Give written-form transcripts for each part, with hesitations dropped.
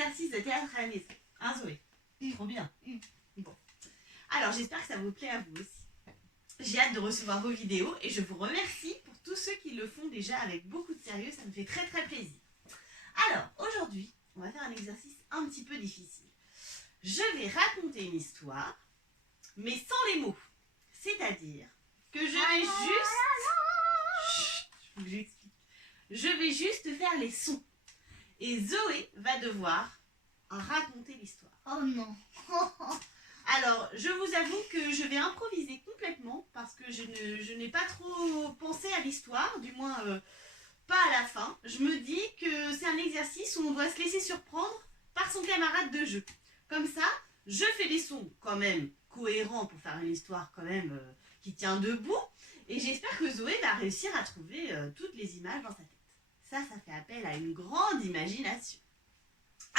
exercice de théâtre à la maison. Hein, Zoé? Trop bien. Bon. Alors, j'espère que ça vous plaît à vous aussi. J'ai hâte de recevoir vos vidéos et je vous remercie pour tous ceux qui le font déjà avec beaucoup de sérieux. Ça me fait très très plaisir. Alors, aujourd'hui, on va faire un exercice un petit peu difficile. Je vais raconter une histoire, mais sans les mots. C'est-à-dire que je vais juste... Je vais juste faire les sons. Et Zoé va devoir raconter l'histoire. Oh non. Alors, je vous avoue que je vais improviser complètement parce que je n'ai pas trop pensé à l'histoire, du moins pas à la fin. Je me dis que c'est un exercice où on doit se laisser surprendre par son camarade de jeu. Comme ça, je fais des sons quand même cohérents pour faire une histoire quand même qui tient debout. Et j'espère que Zoé va réussir à trouver toutes les images dans sa tête. Ça fait appel à une grande imagination.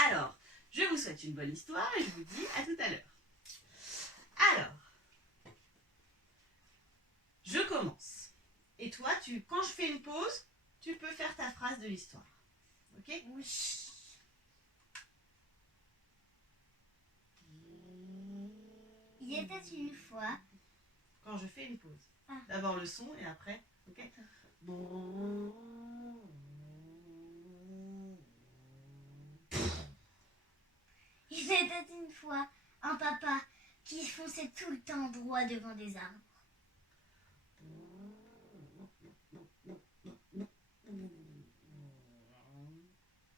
Alors, je vous souhaite une bonne histoire et je vous dis à tout à l'heure. Alors, je commence. Et toi, quand je fais une pause, tu peux faire ta phrase de l'histoire. Ok? Oui. Il était une fois. Quand je fais une pause. Ah. D'abord le son et après. Ok? Bon. Il était une fois un papa qui fonçait tout le temps droit devant des arbres.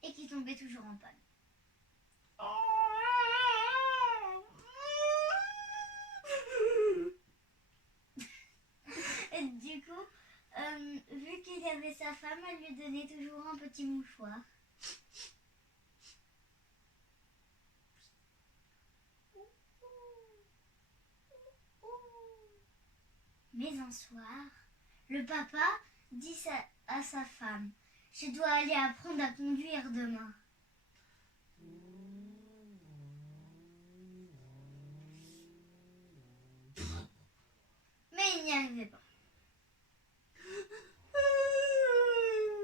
Et qui tombait toujours en panne. Et du coup, vu qu'il avait sa femme, elle lui donnait toujours un petit mouchoir. Mais un soir, le papa dit à sa femme: « Je dois aller apprendre à conduire demain. » Mais il n'y arrivait pas.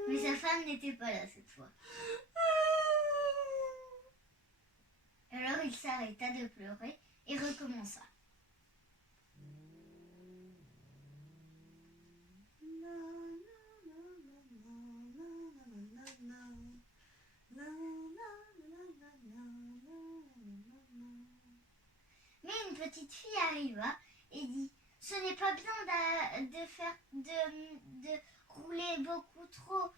Mais sa femme n'était pas là cette fois. Alors il s'arrêta de pleurer et recommença. Mais une petite fille arriva et dit: « Ce n'est pas bien de rouler beaucoup trop,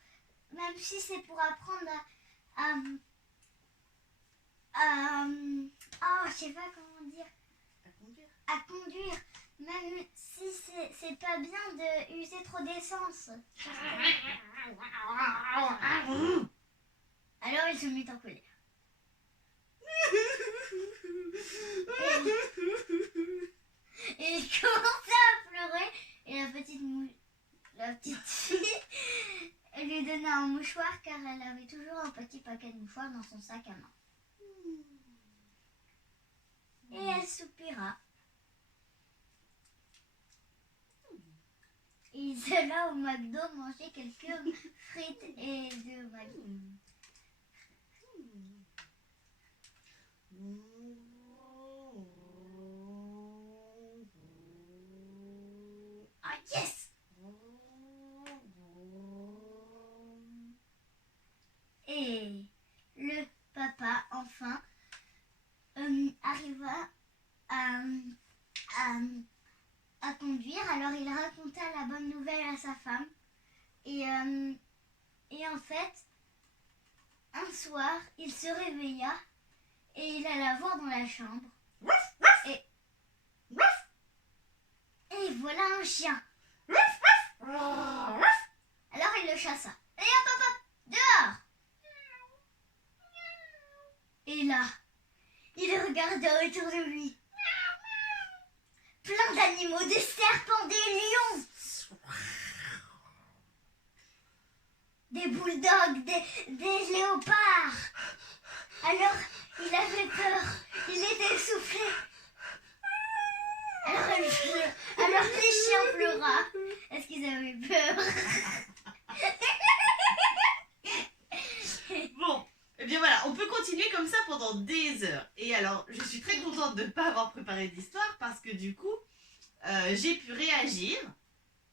même si c'est pour apprendre je sais pas comment dire. À conduire, même si c'est pas bien de user trop d'essence. » Alors il se mit en colère. Et il commença à pleurer et la petite fille lui donna un mouchoir car elle avait toujours un petit paquet de mouchoirs dans son sac à main. Et elle soupira. Et ils alla au McDo manger quelques frites et de Maggi. Ah yes! Et le papa enfin arriva à conduire. Alors il raconta la bonne nouvelle à sa femme. Et en fait, un soir, il se réveilla et il alla voir dans la chambre. Et voilà un chien. Alors il le chassa. Allez hop hop hop, dehors! Et là, il regarda autour de lui. Plein d'animaux, des serpents, des lions, des bulldogs, des léopards. Alors, il avait peur, il était essoufflé. Alors les chiens pleura. Est-ce qu'ils avaient peur? Bon, et bien voilà, on peut continuer. continuer comme ça pendant des heures. Et alors, je suis très contente de ne pas avoir préparé d'histoire parce que du coup, j'ai pu réagir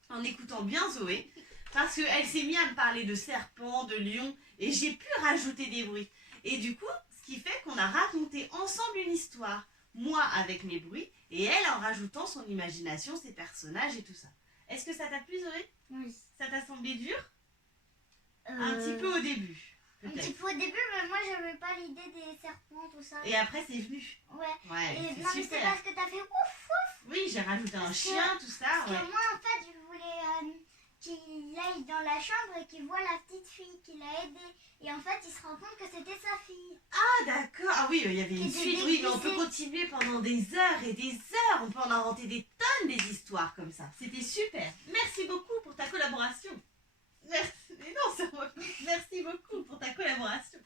en écoutant bien Zoé. Parce qu'elle s'est mise à me parler de serpents, de lions, et j'ai pu rajouter des bruits. Et du coup, ce qui fait qu'on a raconté ensemble une histoire. Moi avec mes bruits, et elle en rajoutant son imagination, ses personnages et tout ça. Est-ce que ça t'a plu, Zoé? Oui. Ça t'a semblé dur? Un petit peu au début, Un peut-être. petit peu au début, mais moi j'avais pas l'idée des serpents, tout ça. Et après, c'est venu. Ouais. Ouais, Et c'est non, mais c'est super. parce que t'as fait ouf. Oui, j'ai rajouté un chien, tout ça. Parce Ouais. que moi, en fait, je voulais qu'il aille dans la chambre et qu'il voit la petite fille qui l'a aidé. Et en fait, il se rend compte que c'était sa fille. Ah, d'accord. Ah oui, il y avait une Qui était suite. Oui, mais on peut déguisée. continuer pendant des heures et des heures. On peut en inventer des tonnes des histoires comme ça. C'était super. Merci beaucoup pour ta collaboration. Merci. Mais non, c'est moi. Merci beaucoup pour ta collaboration.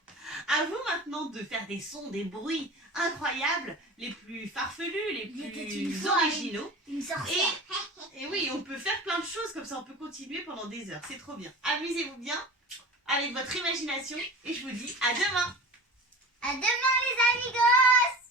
À vous maintenant de faire des sons, des bruits incroyables, les plus farfelus, les Il était une plus fois originaux. Une sorcière. Et oui, on peut faire plein de choses comme ça. On peut continuer pendant des heures. C'est trop bien. Amusez-vous bien avec votre imagination et je vous dis à demain. À demain, les amigos!